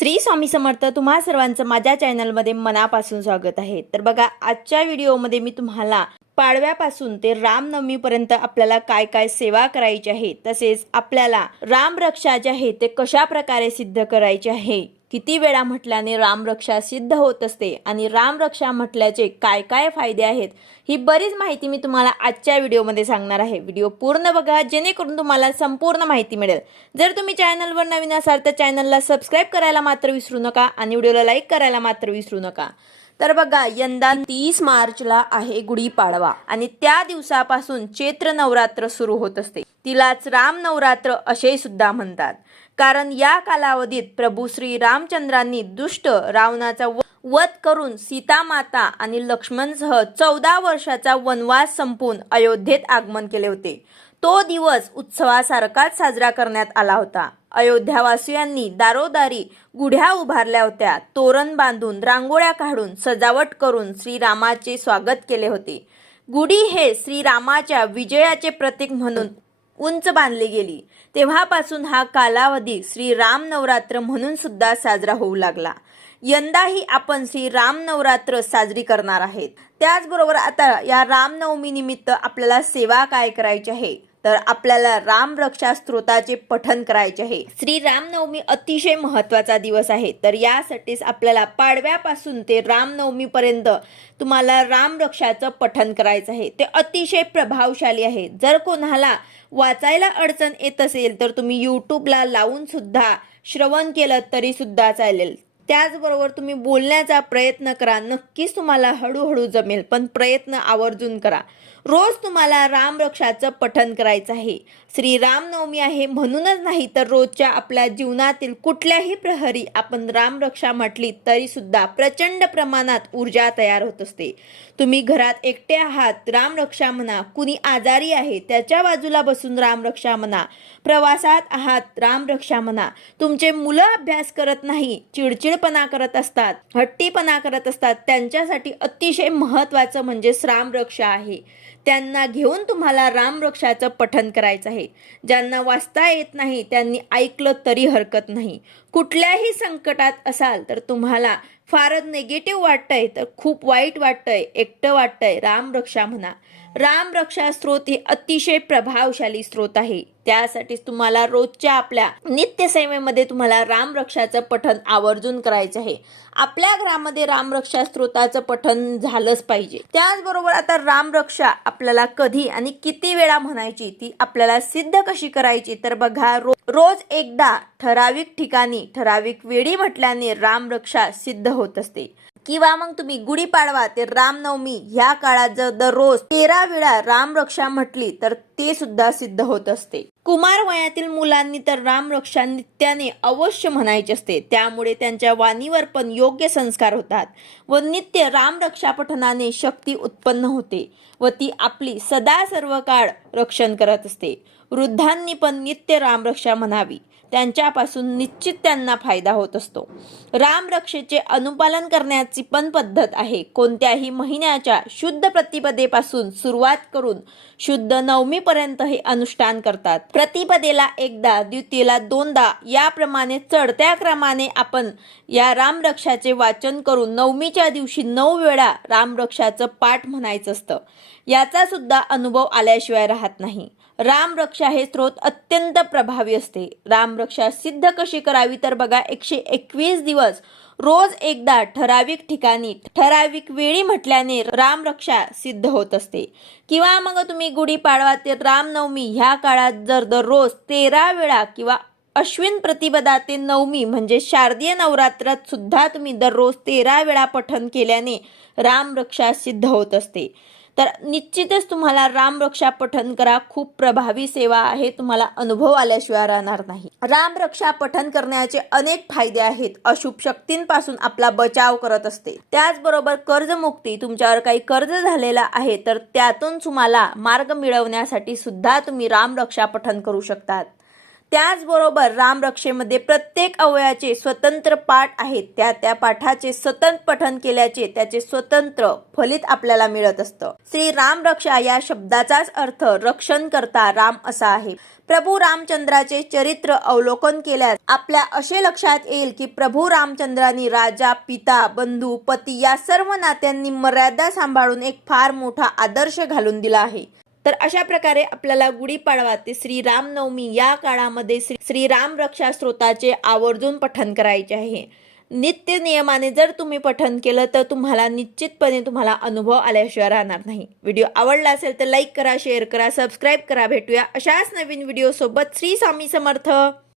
श्री स्वामी समर्थ तुम्हा सर्वांचं माझ्या चॅनलमध्ये मनापासून स्वागत आहे. तर बघा आजच्या व्हिडिओमध्ये मी तुम्हाला पाडव्यापासून ते रामनवमीपर्यंत आपल्याला काय काय सेवा करायची आहे तसेच आपल्याला रामरक्षा जे आहे ते कशा प्रकारे सिद्ध करायचे आहे? किती वेळा म्हटल्याने रामरक्षा सिद्ध होत असते आणि रामरक्षा म्हटल्याचे काय काय फायदे आहेत ही बरीच माहिती मी तुम्हाला आजच्या व्हिडिओमध्ये सांगणार आहे. व्हिडिओ पूर्ण बघा जेणेकरून तुम्हाला संपूर्ण माहिती मिळेल. जर तुम्ही चॅनलवर नवीन असाल तर चॅनलला सबस्क्राईब करायला मात्र विसरू नका आणि व्हिडिओला लाईक करायला मात्र विसरू नका. तर बघा यंदा तीस मार्चला आहे गुढीपाडवा आणि त्या दिवसापासून चैत्र नवरात्र सुरू होत असते. तिलाच राम नवरात्र असे सुद्धा म्हणतात. कारण या कालावधीत प्रभू श्री रामचंद्रांनी दुष्ट रावणाचा व- वध करून सीता माता आणि लक्ष्मणसह चौदा वर्षाचा वनवास संपून अयोध्येत आगमन केले होते. तो दिवस उत्सवासारखाच साजरा करण्यात आला होता. अयोध्यावासियांनी दारोदारी गुढ्या उभारल्या होत्या. तोरण बांधून रांगोळ्या काढून सजावट करून श्रीरामाचे स्वागत केले होते. गुढी हे श्रीरामाच्या विजयाचे प्रतीक म्हणून उंच बांधली गेली. तेव्हापासून हा कालावधी श्रीराम नवरात्र म्हणून सुद्धा साजरा होऊ लागला. यंदाही आपण श्री राम नवरात्र साजरी करणार आहेत. त्याचबरोबर आता या रामनवमी निमित्त आपल्याला सेवा काय करायची आहे? तर आपल्याला राम रक्षा स्त्रोताचे पठन करायचे आहे. श्री रामनवमी अतिशय महत्त्वाचा दिवस आहे. तर यासाठीच आपल्याला पाडव्यापासून ते रामनवमी पर्यंत तुम्हाला राम रक्षाचं पठन करायचं आहे. ते अतिशय प्रभावशाली आहे. जर कोणाला वाचायला अडचण येत असेल तर तुम्ही यूट्यूबला लावून सुद्धा श्रवण केलं तरी सुद्धा चालेल. त्याचबरोबर तुम्ही बोलण्याचा प्रयत्न करा. नक्कीच तुम्हाला हळूहळू जमेल पण प्रयत्न आवर्जून करा. रोज तुम्हाला रामरक्षाचं पठन करायचं आहे. श्री रामनवमी आहे म्हणूनच नाही तर रोजच्या आपल्या जीवनातील कुठल्याही प्रहरी आपण रामरक्षा म्हटली तरी सुद्धा प्रचंड प्रमाणात ऊर्जा तयार होत असते. तुम्ही घरात एकटे आहात रामरक्षा म्हणा कुणी आजारी आहे त्याच्या बाजूला बसून रामरक्षा म्हणा प्रवासात आहात रामरक्षा म्हणा तुमचे मुलं अभ्यास करत नाही चिडचिडपणा करत असतात हट्टीपणा करत असतात त्यांच्यासाठी अतिशय महत्त्वाचं म्हणजे रामरक्षा आहे. त्यांना घेऊन तुम्हाला रामरक्षाचं पठन करायचं आहे. ज्यांना वाचता येत नाही त्यांनी ऐकलं तरी हरकत नाही. कुठल्याही संकटात असाल तर तुम्हाला फारच निगेटिव्ह वाटतंय तर खूप वाईट वाटतंय एकटं वाटतंय रामरक्षा म्हणा. रामरक्षा स्त्रोत हे अतिशय प्रभावशाली स्त्रोत आहे. त्यासाठीच तुम्हाला रोजच्या आपल्या नित्यसेवेमध्ये तुम्हाला रामरक्षाचं पठन आवर्जून करायचं आहे. आपल्या घरामध्ये रामरक्षा स्त्रोताचं पठन झालंच पाहिजे. त्याचबरोबर आता रामरक्षा आपल्याला कधी आणि किती वेळा म्हणायची ती आपल्याला सिद्ध कशी करायची तर बघा रो रोज एकदा ठराविक ठिकाणी ठराविक वेळी म्हटल्याने रामरक्षा सिद्ध होत असते. किंवा मग तुम्ही गुढीपाडवा ते रामनवमी ह्या काळात जर दररोज तेरा वेळा रामरक्षा म्हटली तर ते सुद्धा सिद्ध होत असते. कुमार वयातील मुलांनी तर रामरक्षा नित्याने अवश्य म्हणायचे असते. त्यामुळे त्यांच्या वाणीवर पण योग्य संस्कार होतात व नित्य रामरक्षा पठनाने शक्ती उत्पन्न होते व ती आपली सदा सर्व काळ रक्षण करत असते. वृद्धांनी पण नित्य रामरक्षा म्हणावी. त्यांच्यापासून निश्चित त्यांना फायदा होत असतो. रामरक्षेचे अनुपालन करण्याची पण पद्धत आहे. कोणत्याही महिन्याच्या शुद्ध प्रतिपदेपासून सुरुवात करून शुद्ध नवमीपर्यंत हे अनुष्ठान करतात. प्रतिपदेला एकदा द्वितीयेला दोनदा याप्रमाणे चढत्या क्रमाने आपण या रामरक्षाचे वाचन करून नवमीच्या दिवशी नऊ वेळा रामरक्षाचं पाठ म्हणायचं असतं. याचा सुद्धा अनुभव आल्याशिवाय राहत नाही. रामरक्षा हे स्त्रोत अत्यंत प्रभावी असते. रामरक्षा सिद्ध कशी करावी तर बघा एकशे एकवीस दिवस रोज एकदा ठराविक ठिकाणी ठराविक वेळी म्हटल्याने रामरक्षा सिद्ध होत असते. किंवा मग तुम्ही गुढीपाडवा ते रामनवमी ह्या काळात जर दररोज तेरा वेळा किंवा अश्विन प्रतिपदा ते नवमी म्हणजे शारदीय नवरात्रात सुद्धा तुम्ही दररोज तेरा वेळा पठन केल्याने रामरक्षा सिद्ध होत असते. तर निश्चितच तुम्हाला रामरक्षा पठन करा. खूप प्रभावी सेवा आहे. तुम्हाला अनुभव आल्याशिवाय राहणार नाही. रामरक्षा पठन करण्याचे अनेक फायदे आहेत. अशुभ शक्तींपासून आपला बचाव करत असते. त्याचबरोबर कर्जमुक्ती. तुमच्यावर काही कर्ज झालेला आहे तर त्यातून तुम्हाला मार्ग मिळवण्यासाठी सुद्धा तुम्ही रामरक्षा पठन करू शकतात. त्याचबरोबर रामरक्षेमध्ये प्रत्येक अवयाचे स्वतंत्र पाठ आहेत. त्या त्या पाठाचे सतत पठन केल्याचे त्याचे स्वतंत्र फलित आपल्याला मिळत असतं. श्री रामरक्षा या शब्दाचाच अर्थ रक्षण करता राम असा आहे. प्रभू रामचंद्राचे चरित्र अवलोकन केल्यास आपल्या असे लक्षात येईल की प्रभू रामचंद्रांनी राजा पिता बंधू पती या सर्व नात्यांनी मर्यादा सांभाळून एक फार मोठा आदर्श घालून दिला आहे. तर अशा प्रकारे आपल्याला गुढीपाडवा ते श्री रामनवमी या काळामध्ये श्री श्रीराम रक्षा स्त्रोताचे आवर्जून पठन करायचे आहे. नित्य नियमाने जर तुम्ही पठन केलं तर तुम्हाला निश्चितपणे तुम्हाला अनुभव आल्याशिवाय राहणार नाही. व्हिडिओ आवडला असेल तर लाईक करा शेअर करा सबस्क्राईब करा. भेटूया अशाच नवीन व्हिडिओसोबत. श्री स्वामी समर्थ.